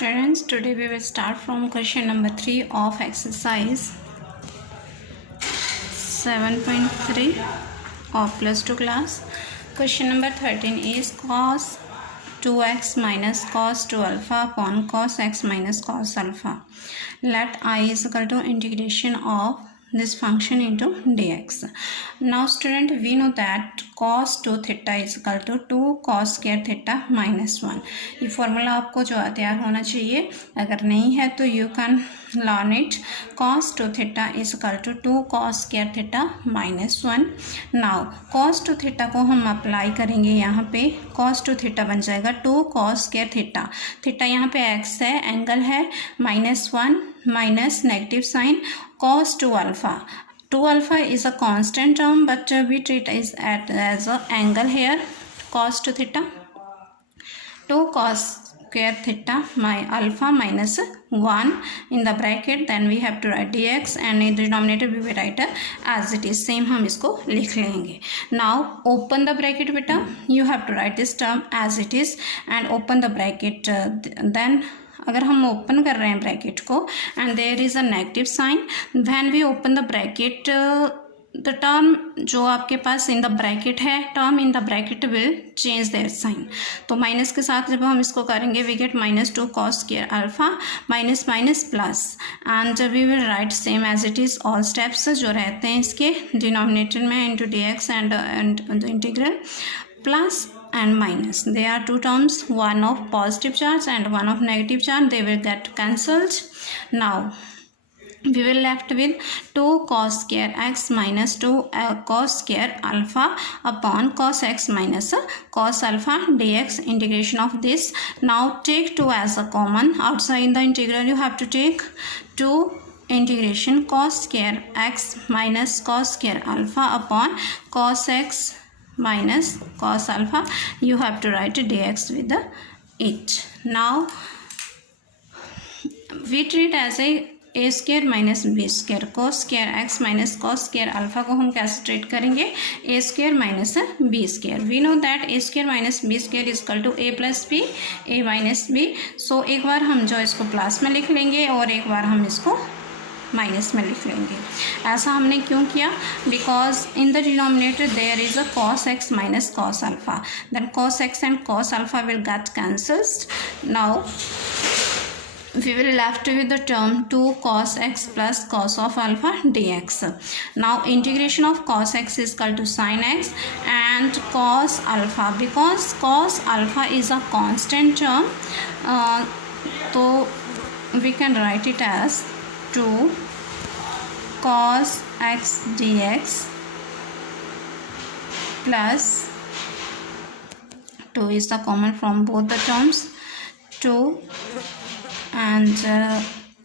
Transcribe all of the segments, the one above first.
Students, today we will start from question number 3 of exercise 7.3 of plus 2 class. Question number 13 is cos 2x minus cos 2 alpha upon cos x minus cos alpha. Let I is equal to integration of this function into dx. Now student, we know that cos 2 theta is equal to 2 cos square theta minus 1. ये formula आपको जो तैयार होना चाहिए, अगर नहीं है तो you can learn it. cos 2 theta is equal to 2 cos square theta minus 1. Now cos 2 theta को हम अप्लाई करेंगे यहाँ पे. cos 2 theta बन जाएगा 2 cos square theta. थीटा यहाँ पे x है, एंगल है -1 minus negative sign cos 2 alpha. 2 alpha is a constant term, but we treat it as a angle here. Cos 2 theta, 2 cos square theta my alpha minus 1 in the bracket. Then we have to write dx and in the denominator we will write as it is. Same हम इसको लिख लेंगे. Now open the bracket beta. You have to write this term as it is and open the bracket. Then अगर हम open कर रहे हैं bracket को and there is a negative sign, when we open the bracket the term जो आपके पास in the bracket है, term in the bracket will change their sign. तो माइनस के साथ जब हम इसको करेंगे we get -2 cos square alpha minus minus plus and we will write same as it is all steps जो रहते हैं इसके डिनोमिनेटर में into dx and the integral plus and minus. They are two terms, one of positive charge and one of negative charge. They will get cancelled. Now we will left with 2 cos square x minus 2 cos square alpha upon cos x minus cos alpha dx. Integration of this. Now take 2 as a common. Outside the integral you have to take 2 integration cos square x minus cos square alpha upon cos x minus cos alpha. You have to write dx with it. Now we treat as a square minus b square. cos square x minus cos square alpha को हम कैसे treat करेंगे? a square minus b square. We know that a square minus b square is equal to a plus b, a minus b. So एक बार हम जो इसको plus में लिख लेंगे और एक बार हम इसको माइनस में लिख लेंगे. ऐसा हमने क्यों किया? Because in the denominator there is a cos x minus cos alpha. Then cos x and cos alpha will get cancelled. Now we will left with the term 2 cos x plus cos of alpha dx. Now integration of cos x is equal to sin x and cos alpha. Because cos alpha is a constant term, so we can write it as 2 cos x dx plus 2 is the common from both the terms, 2 and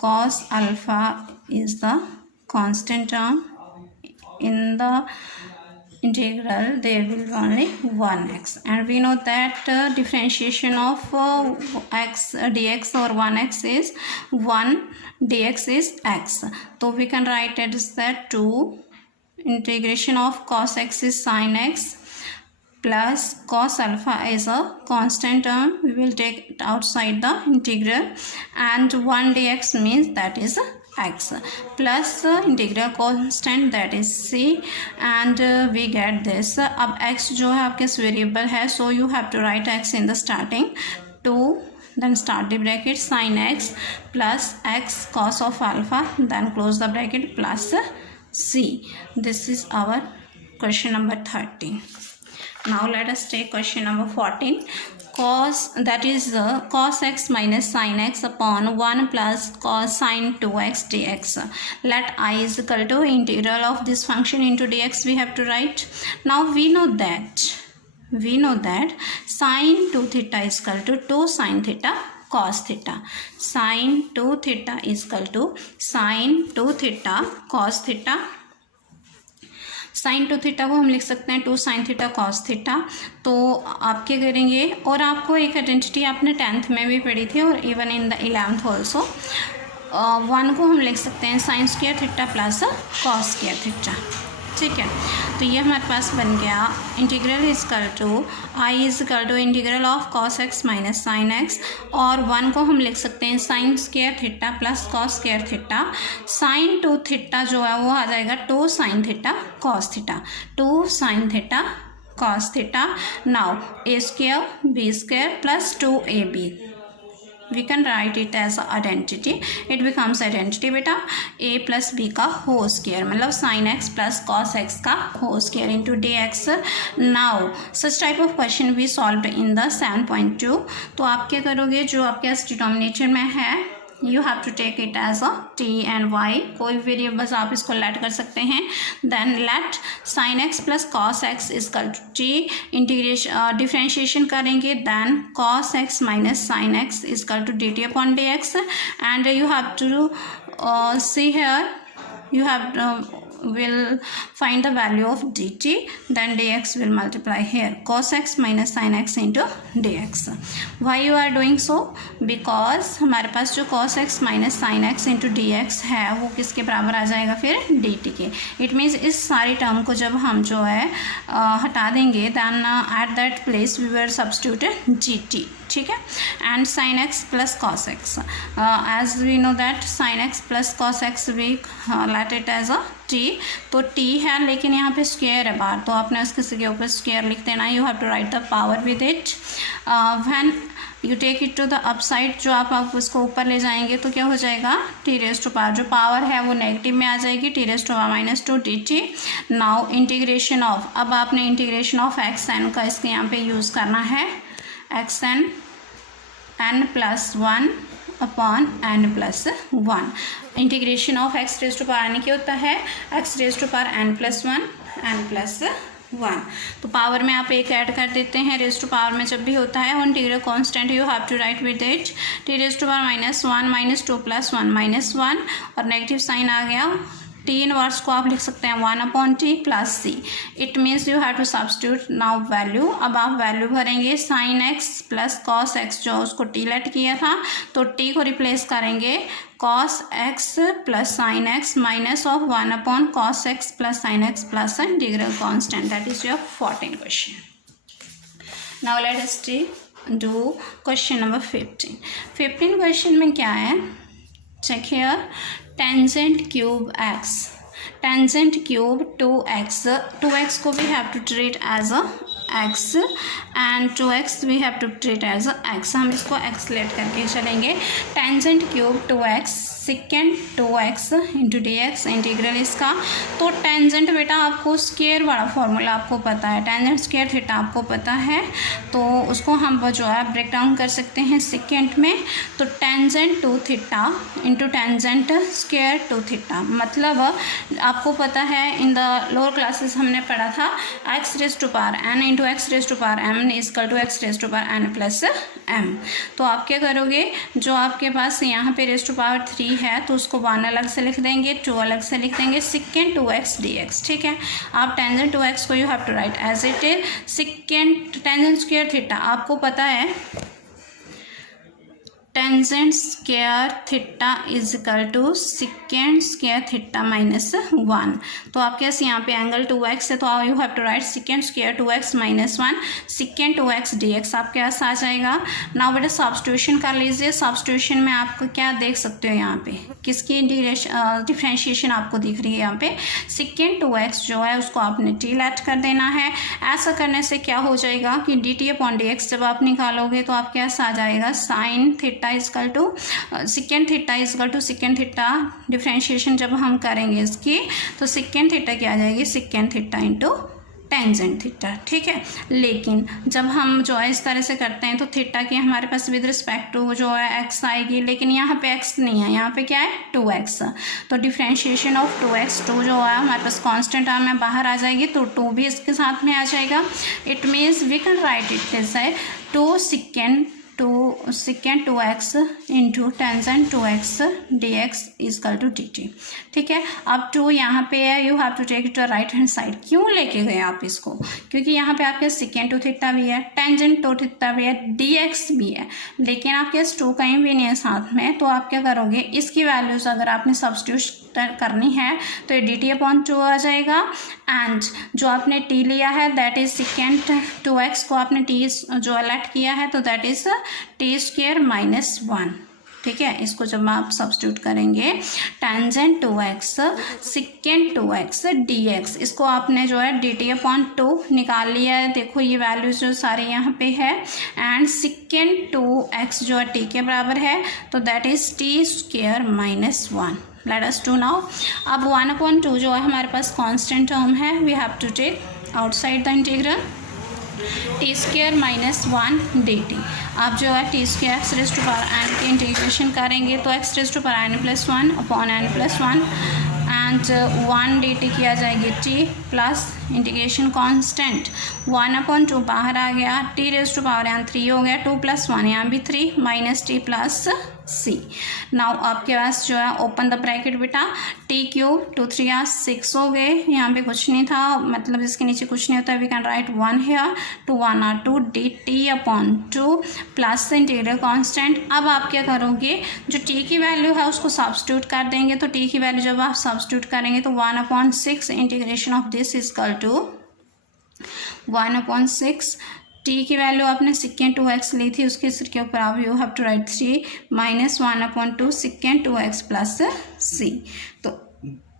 cos alpha is the constant term. In the integral there will be only 1x and we know that differentiation of x dx or 1x is 1 dx is x. So we can write it as that 2 integration of cos x is sin x plus cos alpha is a constant term. We will take it outside the integral and 1 dx means that is x plus integral constant that is c and we get this. अब x जो है आपके variable है, so you have to write x in the starting. 2 then start the bracket sin x plus x cos of alpha then close the bracket plus c. This is our question number 13. Now let us take question number 14. Cos that is cos x minus sin x upon 1 plus cos sin 2x dx. Let I is equal to integral of this function into dx we have to write. Now we know that sin 2 theta is equal to 2 sin theta cos theta. Sin 2 theta is equal to sin 2 theta cos theta. Sine 2 theta को हम लिख सकते हैं 2 sine theta cos theta. तो आप क्या करेंगे, और आपको एक आइडेंटिटी आपने 10th में भी पढ़ी थी और even in the 11th also. 1 को हम लिख सकते हैं sine square theta plus cos square theta. ठीक है. तो ये हमारे पास बन गया integral equal to I equal to integral of cos x minus sine x, और 1 को हम लिख सकते हैं sine square theta plus cos square theta. Sine 2 theta जो है वो आ जाएगा 2 sine theta cos theta, 2 sine theta cos theta. Now a square b square plus 2ab, we can write it as identity. It becomes identity बेटा a plus b का whole square, मतलब sin x plus cos x का whole square into dx. Now such type of question we solved in the 7.2. तो आप क्या करोगे, जो आपके डिनोमिनेटर में है you have to take it as a t and y, कोई वेरिएबल्स आप इसको लेट कर सकते हैं. then let sin x plus cos x is equal to t, integration differentiation करेंगे, then cos x minus sin x is equal to dt upon dx, and you have to see here you have will find the value of dt, then dx will multiply here cos x minus sin x into dx. why you are doing so? because हमारे पास जो cos x minus sin x into dx है वो किसके बराबर आ जाएगा फिर dt के. It means इस सारी टर्म को जब हम जो है हटा देंगे then at that place we will substitute gt, ठीक है. and sin x plus cos x, as we know that sin x plus cos x we let it as a t, तो t है लेकिन यहाँ पे स्क्वायर है बाहर, तो आपने उसके के ऊपर स्क्वायर लिख देना. You have to write the power with it. When you take it to the upside, जो आप उसको ऊपर ले जाएंगे तो क्या हो जाएगा, टी रेज टू पावर, जो पावर है वो नेगेटिव में आ जाएगी, t raise to power minus 2 dt. Now integration of, अब आपने इंटीग्रेशन ऑफ एक्स एन का इसके यहाँ पे यूज़ करना है, x n n plus 1 upon n plus 1. Integration of x raise to power क्या होता है, x raise to power n plus 1 n plus 1. तो पावर में आप एक ऐड कर देते हैं, रेज टू पावर में जब भी होता है integral constant you have to write with it, t raise to power minus 1 minus 2 plus 1 minus 1, और नेगेटिव साइन आ गया. टी इनवर्स को आप लिख सकते हैं 1 upon t plus C. It means you have to substitute now value. अब आप value भरेंगे sine x plus cos x, जो उसको टी लेट किया था तो टी को रिप्लेस करेंगे cos x plus sine x minus of 1 upon cos x plus sine x plus integral constant. That is your 14th question. Now let us do question number 15. 15 question में क्या है, check here. tangent cube x, tangent cube 2x, 2x को we have to treat as a x and 2x we have to treat as a x. हम इसको x late करके चलेंगे. tangent cube 2x second 2x into d x integral इसका. तो tangent बेटा आपको square वाला फॉर्मूला आपको पता है, टेंजेंट स्क्वायर थीटा आपको पता है, तो उसको हम जो है ब्रेक डाउन कर सकते हैं सेकेंड में. तो tangent 2 theta into tangent square 2 theta, मतलब आपको पता है इन द लोअर क्लासेस हमने पढ़ा था x raise to power n into x raise to power m equal to x raise to power n plus m. तो आप क्या करोगे, जो आपके पास यहाँ पे रेज टू पावर 3 है तो उसको 1 अलग से लिख देंगे, 2 अलग से लिख देंगे, सेकेंड 2x dx. ठीक है, आप टेंजेंट 2x को you have to write as it is secant tangent square theta. आपको पता है tangent square theta is equal to secant square theta minus 1. तो आपके पास यहाँ पे एंगल 2x है तो you have to write secant square 2x minus 1 secant 2x dx आपके पास आ जाएगा. नाउ बेटा सब्स्टिट्यूशन कर लीजिए. सब्स्टिट्यूशन में आपको क्या देख सकते हो, यहाँ पे किसकी डिफ्रेंशिएशन आपको दिख रही है, यहाँ पे सेकेंड 2x जो है उसको आपने टी लेट कर देना है. ऐसा करने से क्या हो जाएगा कि dt अपॉन dx जब आप निकालोगे तो आपके पास आ जाएगा sine theta equal to secant theta equal to secant theta. Differentiation जब हम करेंगे इसकी तो सेकेंड थीटा क्या आ जाएगी, second theta into tangent theta. ठीक है, लेकिन जब हम जो है इस तरह से करते हैं तो थीटा की हमारे पास विद रिस्पेक्ट टू जो है एक्स आएगी, लेकिन यहाँ पे एक्स नहीं है, यहाँ पे क्या है 2x. तो डिफ्रेंशिएशन ऑफ 2x 2 जो है हमारे पास कांस्टेंट टर्म में बाहर आ जाएगी, तो 2 भी इसके साथ में आ जाएगा. It means we can write it this है 2 secant 2x into tangent 2x dx equal to dt. ठीक है, अब 2 यहाँ पे है, you have to take it to right hand side. क्यों लेके गए आप इसको, क्योंकि यहाँ पे आपके सेकेंड 2 थीटा भी है, टेंजेंट 2 थीटा भी है, dx भी है, लेकिन आपके 2 कहीं भी नहीं है साथ में. तो आप क्या करोगे, इसकी वैल्यूज अगर आपने सब्स्टिट्यूट करनी है तो ये dt/2 आ जाएगा। एंड जो आपने t लिया है दैट इज सेकेंड 2x को आपने t जो अलर्ट किया है तो दैट इज t² - 1। ठीक है, इसको जब आप सब्स्टिट्यूट करेंगे tangent 2x second 2x dx, इसको आपने जो है dt/2 निकाल लिया है। देखो ये वैल्यूज जो सारे यहाँ पे है एंड सेकेंड 2x जो है t के बराबर है तो that is t² - 1। Let us do now. अब 1/2 जो है हमारे पास कांस्टेंट टर्म है, we have to take outside the integral t² - 1 dt। आप जो है t² x⁴n की इंटीग्रेशन करेंगे तो x⁴n + 1 upon n + 1 and 1 dt किया जाएगी t प्लस इंटीग्रेशन कांस्टेंट 1/2 बाहर आ गया, t⁴n 3 हो गया, 2 + 1 यहाँ भी 3 - t प्लस c। नाउ आपके पास जो है ओपन द ब्रैकेट बेटा, t³ 2 3 6 हो गए, यहाँ पे कुछ नहीं था, मतलब इसके नीचे कुछ नहीं होता, we can write 1 here, 2 1 are 2 dt/2 plus integral constant. अब आप क्या करोगे, जो t की वैल्यू है उसको सब्स्टिट्यूट कर देंगे, तो t की वैल्यू जब आप सब्स्टिट्यूट करेंगे तो 1/6 integration of this is equal to 1/6। t की वैल्यू आपने सेकेंड 2x ली थी, उसके सिर के ऊपर आप you have to write 3 - 1/2 secant 2x plus c। तो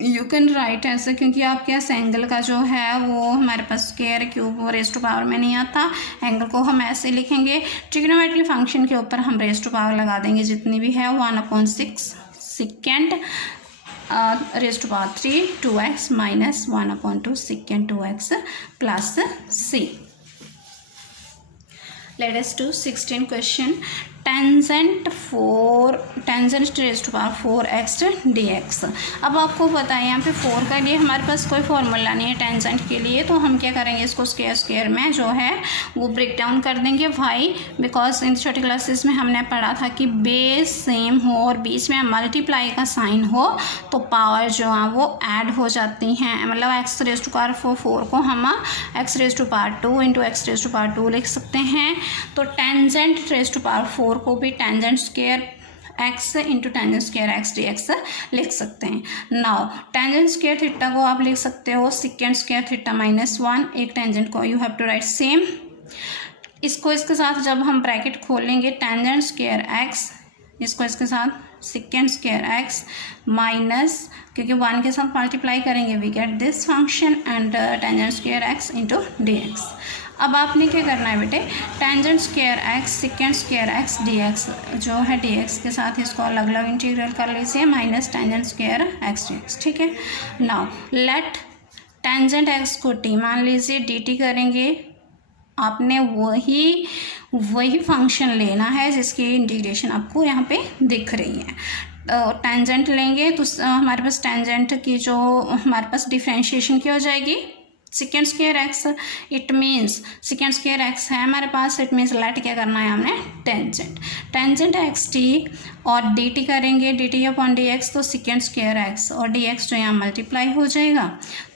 यू कैन राइट ऐसे, क्योंकि आपके पास एंगल का जो है वो हमारे पास square cube raise to power में नहीं आता, एंगल को हम ऐसे लिखेंगे, ट्रिग्नोमेट्री फंक्शन के ऊपर हम रेज़ टू पावर लगा देंगे जितनी भी है, 1/6 secant raise to power 3 2x - 1/2 secant 2x plus c। Let us do 16 question. Tangent raise to power 4x dx। अब आपको पता है यहाँ पे 4 के लिए हमारे पास कोई फॉर्मूला नहीं है टेंजेंट के लिए, तो हम क्या करेंगे, इसको स्क्वायर में जो है वो ब्रेक डाउन कर देंगे। वाई, बिकॉज इन छोटी क्लासेस में हमने पढ़ा था कि बेस सेम हो और बीच में मल्टीप्लाई का साइन हो तो पावर जो है वो ऐड हो जाती हैं, मतलब x⁴ को हम x⁴ 2 × x⁴ लिख सकते हैं। तो टेंजेंट रेज़ टू पावर 4 को भी tangent square x into tangent square x dx लिख सकते हैं। नाउ टेंजेंट स्क्वायर थीटा को आप लिख सकते हो सेकेंड स्क्वायर थीटा -1, एक टेंजेंट को you have to write same. इसको इसके साथ जब हम ब्रैकेट खोलेंगे टेंजेंट स्क्वायर x, इसको इसके साथ सेकेंड स्क्वायर x माइनस, क्योंकि 1 के साथ मल्टीप्लाई करेंगे we get this function and tangent square x into dx। अब आपने क्या करना है बेटे, tangent square x secant square x dx जो है dx के साथ इसको अलग अलग इंटीग्रल कर लीजिए minus tangent square x dx। ठीक है, नाउ लेट टेंजेंट x को t मान लीजिए, dt करेंगे, आपने वही फंक्शन लेना है जिसकी इंटीग्रेशन आपको यहाँ पे दिख रही है। टेंजेंट लेंगे तो हमारे पास टेंजेंट की जो हमारे पास डिफ्रेंशिएशन क्या हो जाएगी, second square x, it means second square x है हमारे पास, इट मीन्स लेट क्या करना है हमने टेंजेंट x t और dt करेंगे, dt/dx तो सेकेंड स्क्वायर x और dx जो यहाँ मल्टीप्लाई हो जाएगा,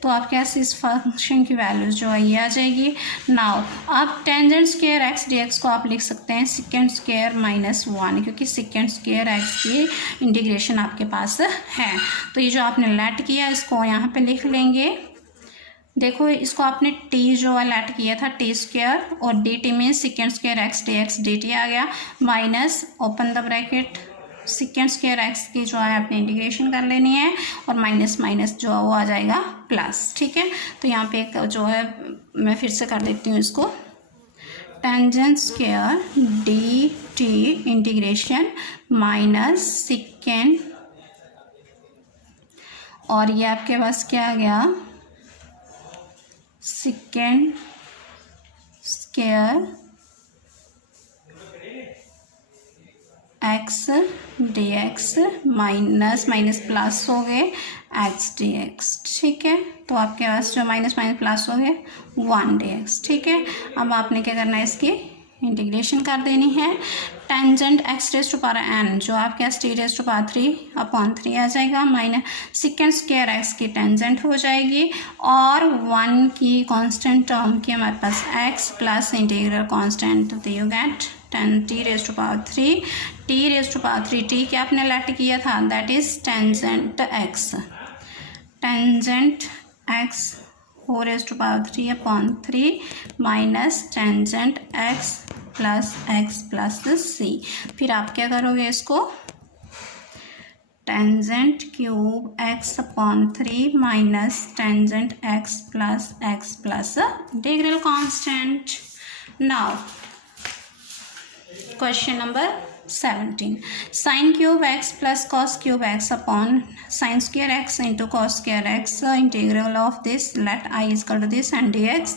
तो आपके पास इस फंक्शन की वैल्यू जो है ये आ जाएगी। नाउ आप टेंजेंट स्क्वायर x dx को आप लिख सकते हैं सेकेंड स्क्वायर -1, क्योंकि सेकेंड स्क्वायर x की इंटीग्रेशन आपके पास है। तो ये जो आपने लेट किया इसको यहाँ पे लिख लेंगे। देखो इसको आपने t जो है लेट किया था t² और dt में second square x dx dt आ गया, minus open the bracket second square x की जो है आपने इंटीग्रेशन कर लेनी है और माइनस माइनस जो है वो आ जाएगा प्लस। ठीक है, तो यहाँ पे एक जो है मैं फिर से कर देती हूँ इसको, tangent square dt integration minus second, और ये आपके पास क्या आ गया, second square x dx minus minus plus हो गए x dx। ठीक है, तो आपके पास जो माइनस माइनस प्लस हो गए 1 dx। ठीक है, अब आपने क्या करना है, इसकी इंटीग्रेशन कर देनी है। टेंजेंट x⁴n जो आपके पास t⁴3/3 आ जाएगा, माइनस सेकेंड स्क्वायर x की टेंजेंट हो जाएगी और 1 की कांस्टेंट टर्म की हमारे पास x प्लस इंटीग्रल कांस्टेंट, तो you get 10 t raised to power 3 t raised to power 3 t क्या आपने लेट किया था, that is tangent x, tangent x 4 raised to power 3 upon 3 minus tangent x plus c। फिर आप क्या करोगे इसको, tangent cube x upon 3 minus tangent x plus integral constant. Now question number 17, sine cube x plus cos cube x upon sine square x into cos square x integral of this let i is equal to this and dx।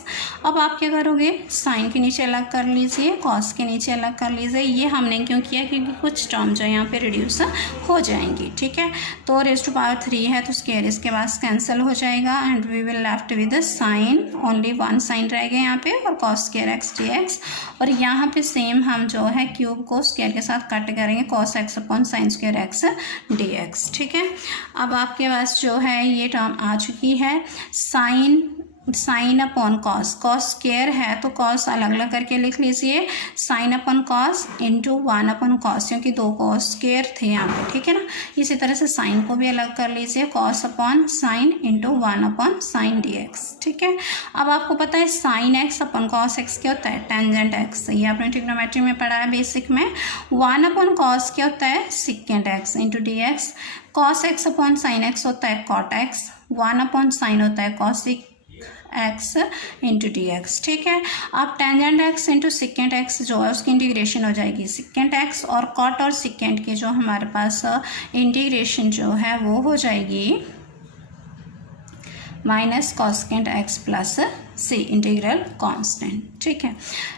अब आप क्या करोगे, sign के नीचे अलग कर लीजिए, cos के नीचे अलग कर लीजिए। ये हमने क्यों किया, क्योंकि कुछ टर्म जो यहाँ पे रिड्यूस हो जाएंगी, ठीक है। तो रेज़ टू पावर 3 है तो स्क्वायर इसके पास कैंसिल हो जाएगा and we will left with sine, only one sine रहेगा यहाँ पे, और कॉस स्क्वायर x dx। और यहाँ पे सेम हम जो है क्यूब को स्क्वायर के साथ कट करेंगे, cos x upon sine square x dx, ठीक है। अब आपके पास जो है ये टर्म आ चुकी है, sine upon cos, cos square है तो कॉस अलग अलग करके लिख लीजिए, sine upon cos into 1 upon cos, क्योंकि 2 कॉस स्क्वायर थे यहाँ पे, ठीक है ना। इसी तरह से साइन को भी अलग कर लीजिए, cos upon sine into 1 upon sine dx, ठीक है। अब आपको पता है sine x upon cos x क्या होता है, टेंजेंट एक्स, ये आपने ट्रिग्नोमेट्री में पढ़ा है बेसिक में। 1 अपॉन कॉस क्या होता है, secant x into dx। Cos x upon sine x होता है कॉट एक्स, 1 अपॉन साइन होता है कॉसिक एक्स इंटू dx, ठीक है। अब tangent x into secant x जो है उसकी इंटीग्रेशन हो जाएगी सिकेंट एक्स, और कॉट और सिकेंट की जो हमारे पास इंटीग्रेशन जो है वो हो जाएगी माइनस कॉसेकेंट एक्स प्लस सी इंटीग्रल कांस्टेंट, ठीक है।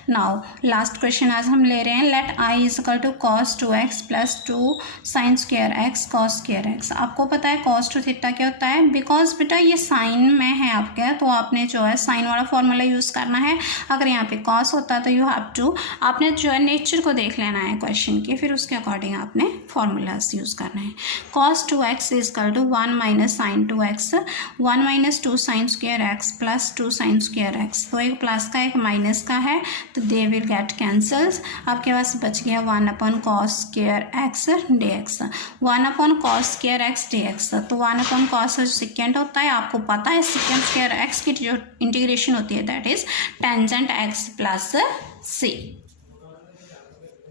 नाउ लास्ट क्वेश्चन आज हम ले रहे हैं, let I is equal to cos 2x plus 2 sine square x cos square x. आपको पता है कॉस टू थीटा क्या होता है, बिकॉज बेटा ये साइन में है आपके, तो आपने जो है साइन वाला फॉर्मूला यूज़ करना है। अगर यहाँ पे कॉस होता तो यू हैव टू, आपने जो है नेचर को देख लेना है क्वेश्चन के, फिर उसके अकॉर्डिंग आपने फॉर्मूलाज यूज़ करना है। Cos 2x is equal to 1 minus sine 2x, 1 minus 2 sine square x plus 2 sine square x. तो एक प्लस का एक माइनस का है तो दे विल गेट कैंसल्स। आपके पास बच गया 1 upon cos square x dx, 1 upon cos square x dx। तो 1 अपॉन कॉस सेकेंड होता है, आपको पता है सेकेंड स्क्वायर एक्स की जो इंटीग्रेशन होती है that is tangent x plus c.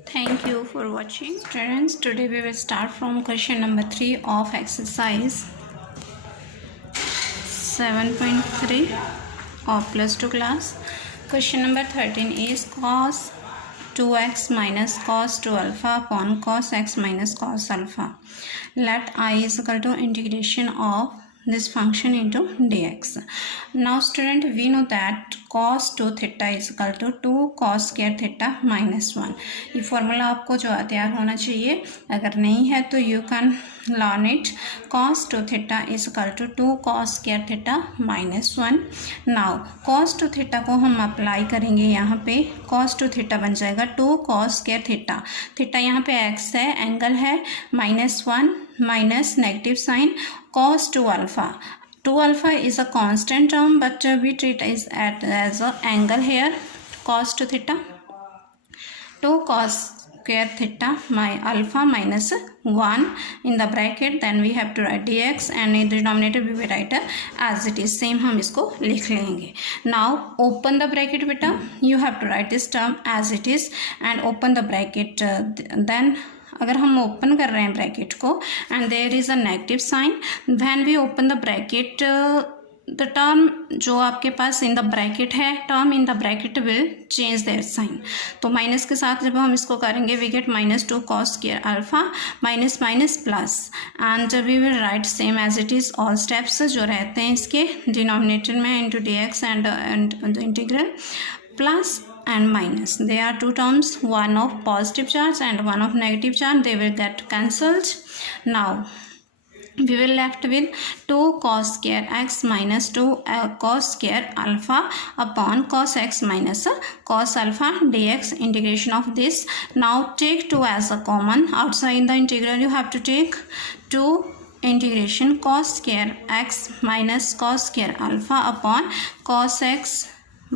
Thank you for watching students. Today we will start from question number 3 of exercise 7.3 of plus 2 class. Question number 13 is cos 2x minus cos 2 alpha upon cos x minus cos alpha. Let I is equal to integration of this function into dx. Now student, we know that cos 2 theta is equal to 2 cos square theta minus 1. ये formula आपको जो तैयार होना चाहिए, अगर नहीं है तो you can learn it. cos 2 theta is equal to 2 cos square theta minus 1. Now cos 2 theta को हम अप्लाई करेंगे यहाँ पे, cos 2 theta बन जाएगा 2 cos square theta, थीटा यहाँ पे x है, एंगल है -1 minus negative sign cos 2 alpha. 2 alpha is a constant term but we treat it as a angle here. Cos 2 theta, 2 cos square theta alpha minus 1 in the bracket, then we have to write dx and in the denominator we will write as it is, same हम इसको लिख लेंगे. Now open the bracket beta, you have to write this term as it is and open the bracket. Then अगर हम open कर रहे हैं bracket को and there is a negative sign, when we open the bracket the term जो आपके पास in the bracket है, term in the bracket will change their sign. तो माइनस के साथ जब हम इसको करेंगे we get -2 cos square alpha minus minus plus and we will write same as it is all steps जो रहते हैं इसके डिनोमिनेटर में into dx and the integral plus and minus. They are two terms, one of positive charge and one of negative charge. They will get cancelled. Now we will left with 2 cos square x minus 2 cos square alpha upon cos x minus cos alpha dx. Integration of this. Now take 2 as a common. Outside the integral you have to take 2 integration cos square x minus cos square alpha upon cos x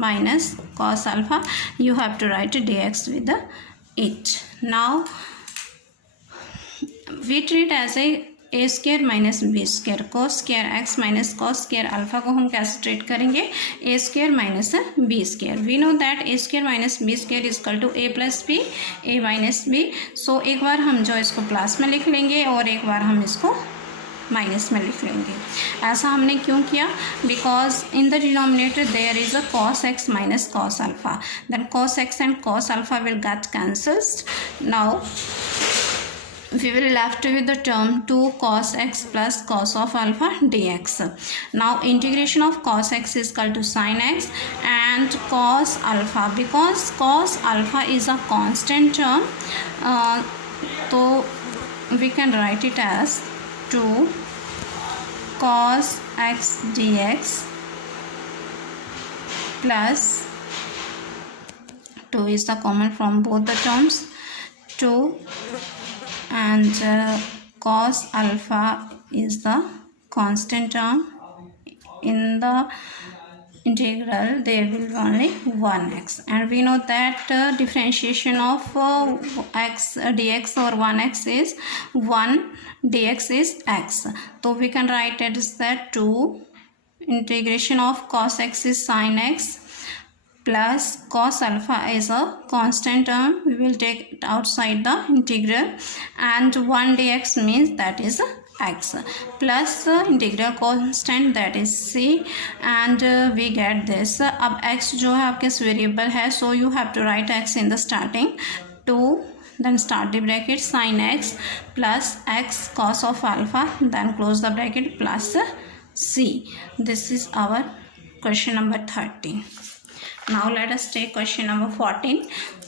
minus cos alpha. You have to write dx with the it. Now we treat as a square minus b square, cos square x minus cos square alpha को हम कैसे treat करेंगे, a square minus b square. We know that a square minus b square is equal to a plus b, a minus b. So एक बार हम जो इसको plus में लिख लेंगे और एक बार हम इसको माइनस में लिख लेंगे. ऐसा हमने क्यों किया, because in the denominator there is a cos x minus cos alpha, then cos x and cos alpha will get cancelled. Now we will left with the term 2 cos x plus cos of alpha dx. Now integration of cos x is equal to sin x and cos alpha, because cos alpha is a constant term, so we can write it as 2 cos x dx plus 2 is the common from both the terms, 2 and cos alpha is the constant term. In the integral there will be only 1x, and we know that differentiation of x dx or 1x is 1 dx is x. So we can write it as that 2 integration of cos x is sin x plus cos alpha is a constant term, we will take it outside the integral, and 1 dx means that is x plus integral constant that is c, and we get this. अब x जो है आपके variable है, so you have to write x in the starting, 2 then start the bracket sin x plus x cos of alpha, then close the bracket plus c. This is our question number 13. Now let us take question number 14.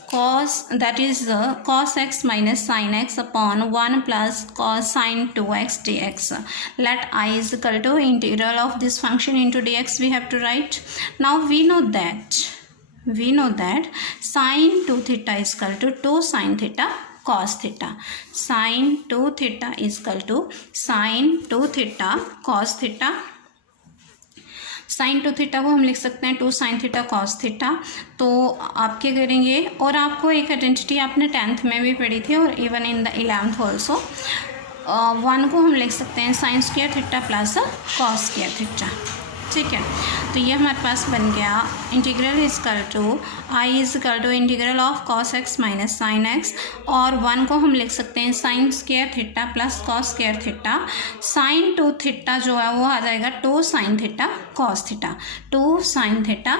Cos, that is cos x minus sin x upon 1 plus cos sin 2x dx. Let I is equal to integral of this function into dx we have to write. Now we know that sin 2 theta is equal to 2 sin theta cos theta. Sin 2 theta is equal to sin 2 theta cos theta. Sine 2 theta को हम लिख सकते हैं 2 sine theta cos theta. तो आप क्या करेंगे, और आपको एक आइडेंटिटी आपने 10th में भी पढ़ी थी और even in the 11th also, 1 को हम लिख सकते हैं sine square theta plus cos square theta. ठीक है, तो ये हमारे पास बन गया integral is equal to I is equal to integral of cos x minus sine x, और 1 को हम लिख सकते हैं sine square theta plus cos square theta. Sine 2 theta जो है वो आ जाएगा 2 sine theta cos theta, 2 sine theta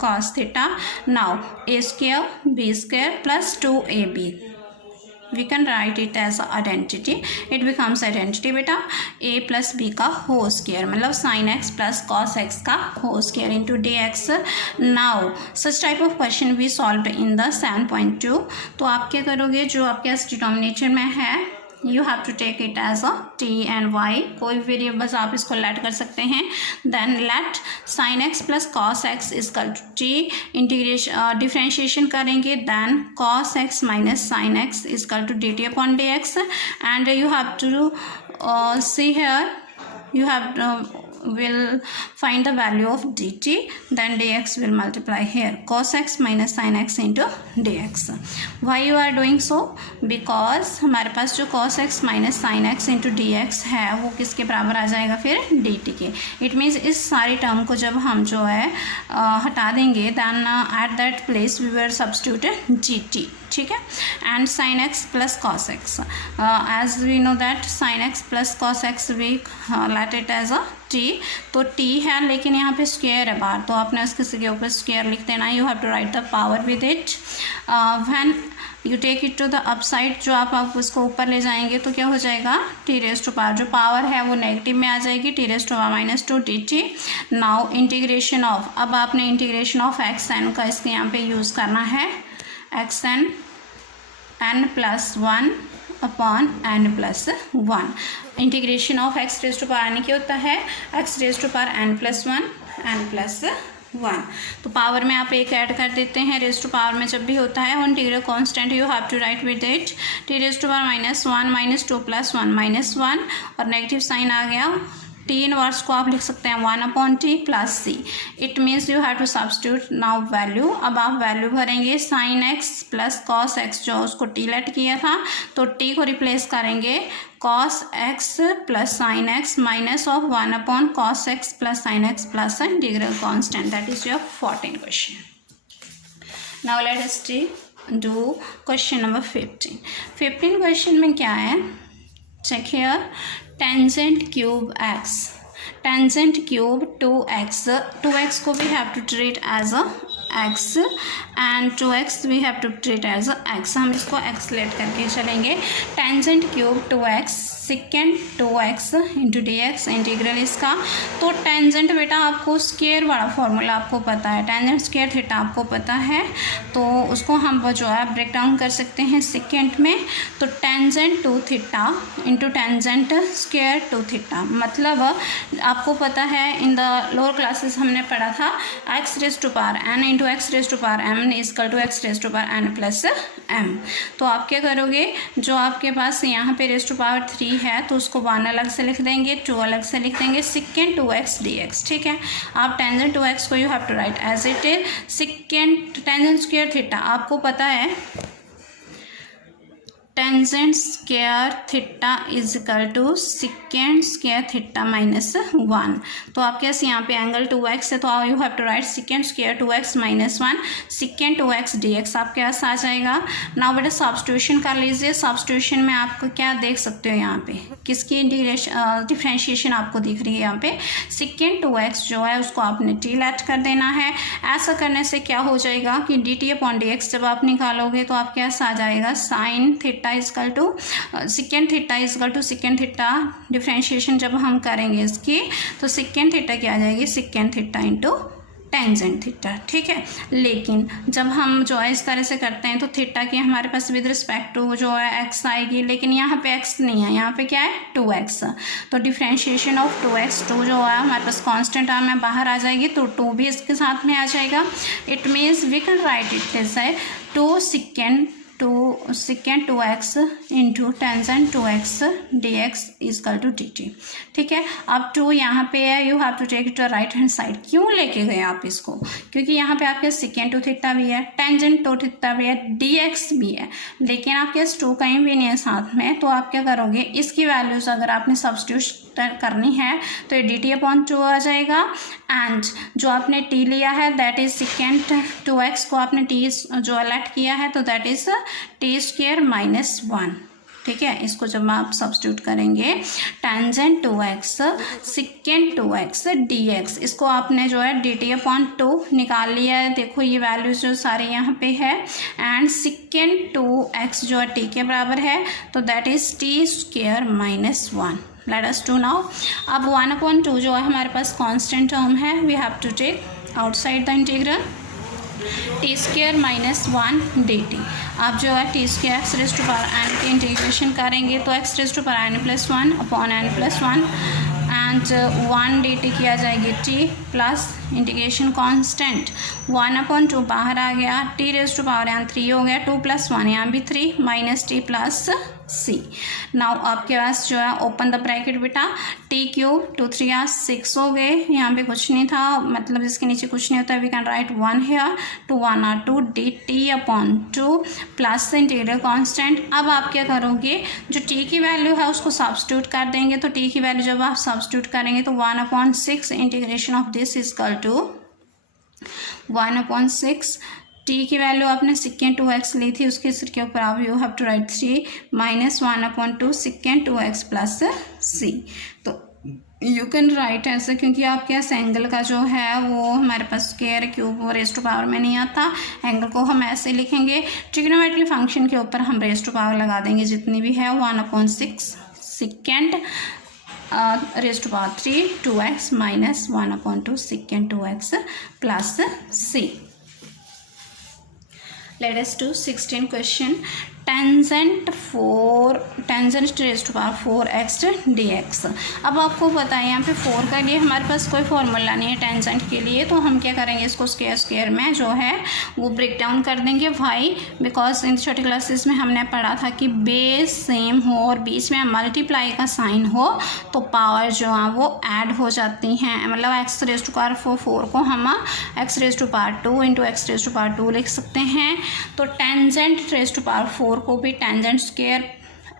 cos theta. Now a square B square plus 2ab, we can write it as identity. It becomes identity बेटा a plus b का whole square, मतलब sin x plus cos x का whole square into dx. Now such type of question we solved in the 7.2. तो आप क्या करोगे, जो आपके डिनोमिनेटर में है you have to take it as a t and y, कोई वेरिएबल्स आप इसको लेट कर सकते हैं. then let sin x plus cos x is equal to t, integration differentiation करेंगे, then cos x minus sin x is equal to dt upon dx, and you have to see here, you have will find the value of dt, then dx will multiply here cos x minus sin x into dx. why you are doing so, because हमारे पास जो cos x minus sin x into dx है वो किसके बराबर आ जाएगा फिर dt के. It means इस सारी टर्म को जब हम जो है हटा देंगे, then at that place we will substitute gt. ठीक है, and sin x plus cos x, as we know that sin x plus cos x we let it as a t. तो t है लेकिन यहाँ पे स्क्वायर है बाहर, तो आपने उसके के ऊपर स्क्वायर लिख देना. You have to write the power with it. When you take it to the upside, जो आप उसको ऊपर ले जाएंगे तो क्या हो जाएगा, टी रेज टू पावर, जो पावर है वो नेगेटिव में आ जाएगी, t raise to power minus 2 dt. Now integration of, अब आपने इंटीग्रेशन ऑफ एक्स एन का इसके यहाँ पे यूज़ करना है, x n n plus 1 upon n plus 1. Integration of x raise to power क्या होता है, x raise to power n plus 1 n plus 1. तो पावर में आप एक ऐड कर देते हैं, रेज टू पावर में जब भी होता है और integral constant you have to write with it, t raise to power minus 1 minus 2 plus 1 minus 1, और नेगेटिव साइन आ गया टी इनवर्स को आप लिख सकते हैं 1/t plus C. It means you have to substitute now value. अब आप value भरेंगे sine x plus cos x, जो उसको टी लेट किया था तो टी को रिप्लेस करेंगे cos x plus sine x minus of 1/cos x plus sine x plus integral constant. That is your 14 question. Now let us do question number 15। 15 question में क्या है, check here, tangent cube x, tangent cube 2x, 2x को we have to treat as a x and 2x we have to treat as a x। हम इसको x late करके चलेंगे। Tangent cube 2x second 2x into d x integral इसका। तो tangent बेटा आपको square वाला फॉर्मूला आपको पता है, टेंजेंट स्क्वायर थीटा आपको पता है, तो उसको हम जो है ब्रेक डाउन कर सकते हैं सेकेंड में। तो tangent 2 theta into tangent square 2 theta, मतलब आपको पता है इन द लोअर क्लासेस हमने पढ़ा था x raise to power n into x raise to power m equal to x raise to power n plus m। तो आप क्या करोगे, जो आपके पास यहाँ पे रेज टू पावर 3 है तो उसको 1 अलग से लिख देंगे, 2 अलग से लिख देंगे, सेकेंड 2x dx। ठीक है, आप टेंजेंट 2x को you have to write as it is secant tangent square theta. आपको पता है tangent square theta is equal to secant square theta minus 1। तो आपके पास यहाँ पे एंगल 2x है तो you have to write secant square 2x minus 1 secant 2x dx आपके पास आ जाएगा। नाउ बेटा सब्स्टिट्यूशन कर लीजिए। सब्स्टिट्यूशन में आपको क्या देख सकते हो, यहाँ पे किसकी डिफ्रेंशिएशन आपको दिख रही है, यहाँ पे सेकेंड 2x जो है उसको आपने टी लेट कर देना है। ऐसा करने से क्या हो जाएगा कि dt/dx जब आप निकालोगे तो आपके पास आ जाएगा sine theta equal to secant theta equal to secant theta. Differentiation जब हम करेंगे इसकी तो सेकेंड थीटा क्या आ जाएगी, second theta into tangent theta. ठीक है, लेकिन जब हम जो है इस तरह से करते हैं तो थीटा की हमारे पास विद रिस्पेक्ट टू जो है x आएगी, लेकिन यहाँ पे x नहीं है, यहाँ पे क्या है 2x। तो डिफ्रेंशिएशन ऑफ 2x 2 जो है हमारे पास कांस्टेंट टर्म में बाहर आ जाएगी, तो 2 भी इसके साथ में आ जाएगा। It means we can write it as 2 secant 2x into tangent 2x dx equal to dt। ठीक है, अब 2 यहाँ पे है, you have to take it to right hand side. क्यों लेके गए आप इसको, क्योंकि यहाँ पे आपके सेकेंड 2 थीटा भी है, टेंजेंट 2 थीटा भी है, dx भी है, लेकिन आपके 2 कहीं भी नहीं है साथ में। तो आप क्या करोगे, इसकी वैल्यूज अगर आपने सब्स्टिट्यूट करनी है तो ये dt/2 आ जाएगा। एंड जो आपने t लिया है दैट इज सेकेंड 2x को आपने t जो अलर्ट किया है तो that is t square minus 1। ठीक है, इसको जब आप सब्स्टिट्यूट करेंगे tangent 2x second 2x dx, इसको आपने जो है dt/2 निकाल लिया है। देखो ये वैल्यूज जो सारे यहाँ पे है, एंड सेकेंड 2x जो है t के बराबर है तो that is t square minus 1। Let us do now. अब 1/2 जो है हमारे पास कांस्टेंट टर्म है, we have to take outside the integral t square minus 1 dt। आप जो है t square x raise to power n की इंटीग्रेशन करेंगे तो x raise to power n plus 1 upon n plus 1 and 1 dt की आ जाएगी t plus integration constant 1/2 बाहर आ गया, t raise to power n 3 हो गया, 2 प्लस 1 यहाँ भी 3 minus t plus c। Now आपके पास जो है ओपन द ब्रैकेट बेटा, t क्यूब 2 3 6 हो गए, यहाँ पे कुछ नहीं था, मतलब इसके नीचे कुछ नहीं होता, we can write 1 here two 1/2 dt/2 plus integral constant. अब आप क्या करोगे, जो t की वैल्यू है उसको सब्स्टिट्यूट कर देंगे। तो t की वैल्यू जब आप सब्स्टिट्यूट करेंगे तो 1/6 integration of this equal to 1/6। t की वैल्यू आपने सेकेंड 2x ली थी, उसके सिर के ऊपर आप you have to write 3 minus 1/2 secant 2x plus c। तो यू कैन राइट ऐसे, क्योंकि आपके पास एंगल का जो है वो हमारे पास स्क्वायर क्यूब वो रेज टू पावर में नहीं आता, एंगल को हम ऐसे लिखेंगे। ट्रिग्नोमेट्री फंक्शन के ऊपर हम रेज टू पावर लगा देंगे जितनी भी है, 1/6 secant raise to power 3 2x minus 1/2 secant 2x plus c। Let us do 16 question. Tangent 4 4 tangent raise to power 4x dx। अब आपको पता है यहाँ पे 4 के लिए हमारे पास कोई फॉर्मूला नहीं है टेंजेंट के लिए, तो हम क्या करेंगे, इसको स्क्वायर में जो है वो ब्रेक डाउन कर देंगे। वाई? बिकॉज इन छोटी क्लासेस में हमने पढ़ा था कि बेस सेम हो और बीच में मल्टीप्लाई का साइन हो तो पावर जो है वो ऐड हो जाती हैं। मतलब एक्स रेज़ टू पावर 4 को हम x raise to power 2 into x raise to power 2 लिख सकते हैं। तो टेंजेंट रेज़ टू पावर 4 को भी tangent square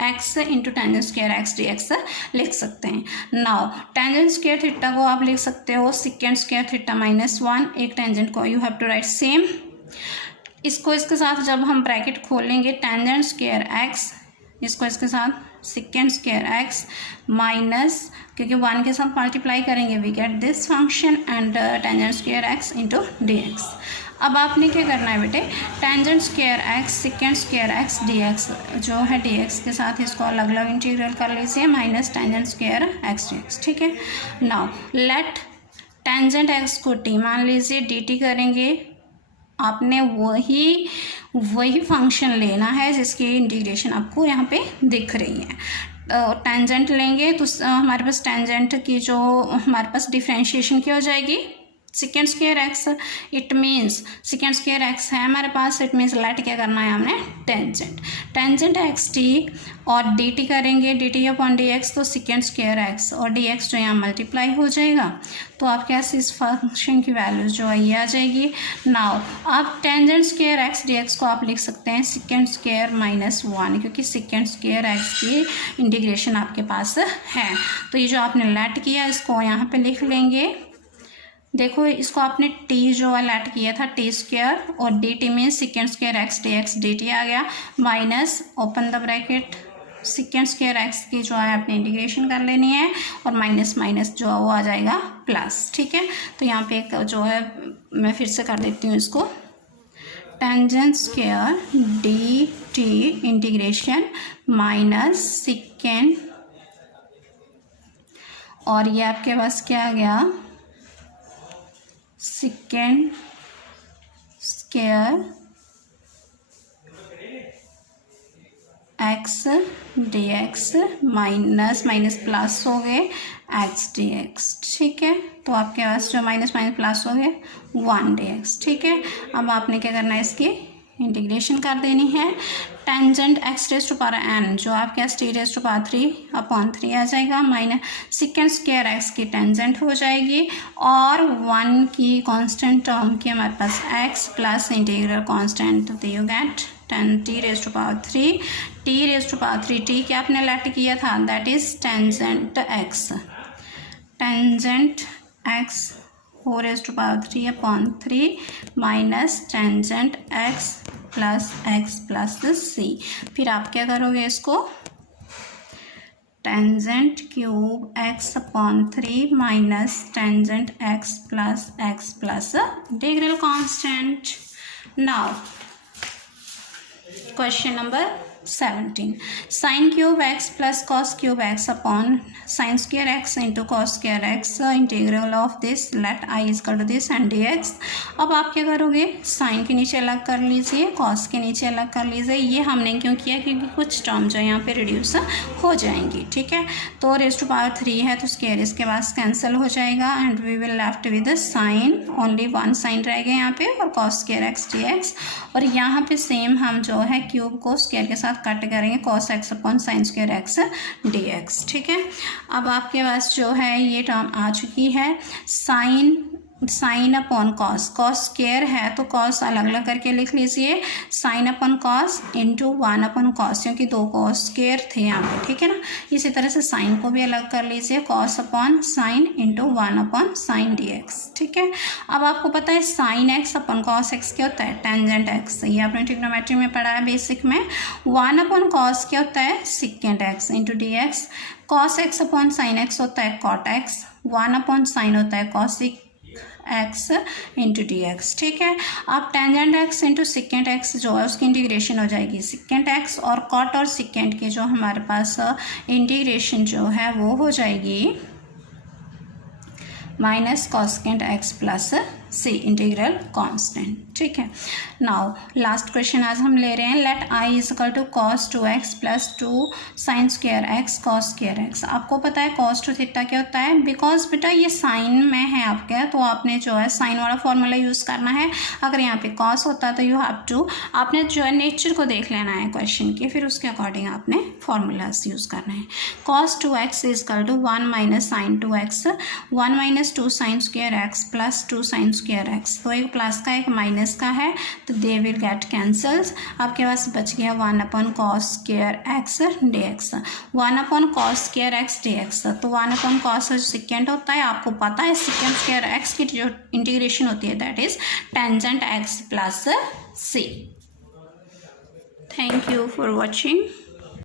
x into tangent square x d x लिख सकते हैं। नाउ टेंजेंट स्क्वायर थीटा को आप लिख सकते हो सेकेंड स्क्वायर थीटा -1। एक टेंजेंट को you have to write same. इसको इसके साथ जब हम ब्रैकेट खोलेंगे टेंजेंट स्क्वायर एक्स, इसको इसके साथ सेकेंड स्क्वायर एक्स माइनस, क्योंकि 1 के साथ मल्टीप्लाई करेंगे we get this function and tangent square x into d x. अब आपने क्या करना है बेटे, tangent square x secant square x d x जो है डी एक्स के साथ इसको अलग अलग इंटीग्रल कर लीजिए minus tangent square x d x. ठीक है। नाउ लेट टेंजेंट एक्स को टी मान लीजिए, डी टी करेंगे। आपने वही फंक्शन लेना है जिसकी इंटीग्रेशन आपको यहाँ पे दिख रही है। टेंजेंट लेंगे तो हमारे पास टेंजेंट की जो हमारे पास डिफ्रेंशिएशन क्या हो जाएगी, second square x. It means second square x है हमारे पास, इट मीन्स लेट क्या करना है हमने, टेंजेंट एक्स टी और डी टी करेंगे, D T upon D x, तो सेकेंड स्क्वायर एक्स और डी एक्स जो यहाँ मल्टीप्लाई हो जाएगा। तो आपके पास इस फंक्शन की वैल्यू जो है ये आ जाएगी। नाउ आप tangent square x d x को आप लिख सकते हैं सेकेंड स्क्वायर -1, क्योंकि सेकेंड स्क्वायर एक्स की इंटीग्रेशन आपके पास है। तो ये जो आपने लेट किया इसको यहाँ पे लिख लेंगे। देखो इसको आपने टी जो है लेट किया था टी स्क्वायर और डी टी में second square x d x d t आ गया minus open the bracket second square x की जो है आपने इंटीग्रेशन कर लेनी है और माइनस माइनस जो है वो आ जाएगा प्लस। ठीक है। तो यहाँ पे एक जो है मैं फिर से कर देती हूँ इसको, tangent square D T integration minus second और ये आपके पास क्या आ गया, second square x d x minus minus plus हो गए एक्स डी एक्स। ठीक है। तो आपके पास जो माइनस माइनस प्लस हो गए 1 डी एक्स। ठीक है। अब आपने क्या करना है, इसकी इंटीग्रेशन कर देनी है। Tangent x raise to power n जो आपके पास टी रेज़ टू पावर 3/3 आ जाएगा माइनस सेकेंड स्क्वायर एक्स की टेंजेंट हो जाएगी और 1 की कांस्टेंट टर्म की हमारे पास एक्स प्लस इंटीग्रल कांस्टेंट, तो you get 10 t raise to power 3 t raise to power 3 t क्या आपने लेट किया था, that is tangent x four raise to power 3/3 minus tangent x plus c. फिर आप क्या करोगे, इसको tangent cube x/3 minus tangent x plus integral constant. Now question number 17, sine cube x plus cos cube x upon sine square x into cos square x integral of this let I is equal to this and d x. अब आप क्या करोगे, sign के नीचे अलग कर लीजिए, cos के नीचे अलग कर लीजिए। ये हमने क्यों किया, क्योंकि कुछ टर्म जो यहाँ पे रिड्यूस हो जाएंगी। ठीक है। तो रेज़ टू पावर 3 है तो स्क्वायर इसके बाद कैंसिल हो जाएगा and we will left with sine, only 1 sine रहेगा यहाँ पे और cos square x d x. और यहाँ पे सेम हम जो है क्यूब को स्क्वायर के साथ कट करेंगे cos x upon sine square x d x. ठीक है। अब आपके पास जो है ये टर्म आ चुकी है, sine upon cos, cos square है तो कॉस अलग अलग करके लिख लीजिए, sine upon cos into 1 upon cos, क्योंकि 2 कॉस स्क्वायर थे यहाँ पे। ठीक है ना। इसी तरह से साइन को भी अलग कर लीजिए, cos upon sine into 1 upon sine D x. ठीक है। अब आपको पता है sine x upon cos x क्या होता है, टेंजेंट एक्स। ये आपने ट्रिग्नोमेट्री में पढ़ा है बेसिक में। 1 अपॉन कॉस क्या होता है, second x into d x. Cos x upon sine x होता है कॉट एक्स, 1 अपॉन साइन होता है cosec x into d x. ठीक है। अब tangent x into second x जो है उसकी इंटीग्रेशन हो जाएगी सेकेंड एक्स और कॉट और सेकेंड की जो हमारे पास इंटीग्रेशन जो है वो हो जाएगी माइनस कॉसेकेंट एक्स प्लस सी इंटीग्रल कांस्टेंट। ठीक है, नाउ लास्ट क्वेश्चन आज हम ले रहे हैं, let I is equal to cos 2x plus 2 sine square x cos square x. आपको पता है कॉस टू थीटा क्या होता है, बिकॉज बेटा ये साइन में है आपके, तो आपने जो है साइन वाला फॉर्मूला यूज़ करना है। अगर यहाँ पे कॉस होता तो यू हैव टू, आपने जो है नेचर को देख लेना है क्वेश्चन के, फिर उसके अकॉर्डिंग आपने फॉर्मूलाज यूज़ करना है। Cos 2x is equal to 1 minus sine 2x, 1 minus 2 sine square x plus 2 sine square x. तो एक प्लस का एक माइनस का है, तो दे विल गेट कैंसल्स। आपके पास बच गया 1 upon cos square x d x, 1 upon cos square x d x. तो 1 अपॉन कॉस सेकेंड होता है, आपको पता है सेकेंड स्क्वायर एक्स की जो इंटीग्रेशन होती है that is tangent x plus c. Thank you for watching.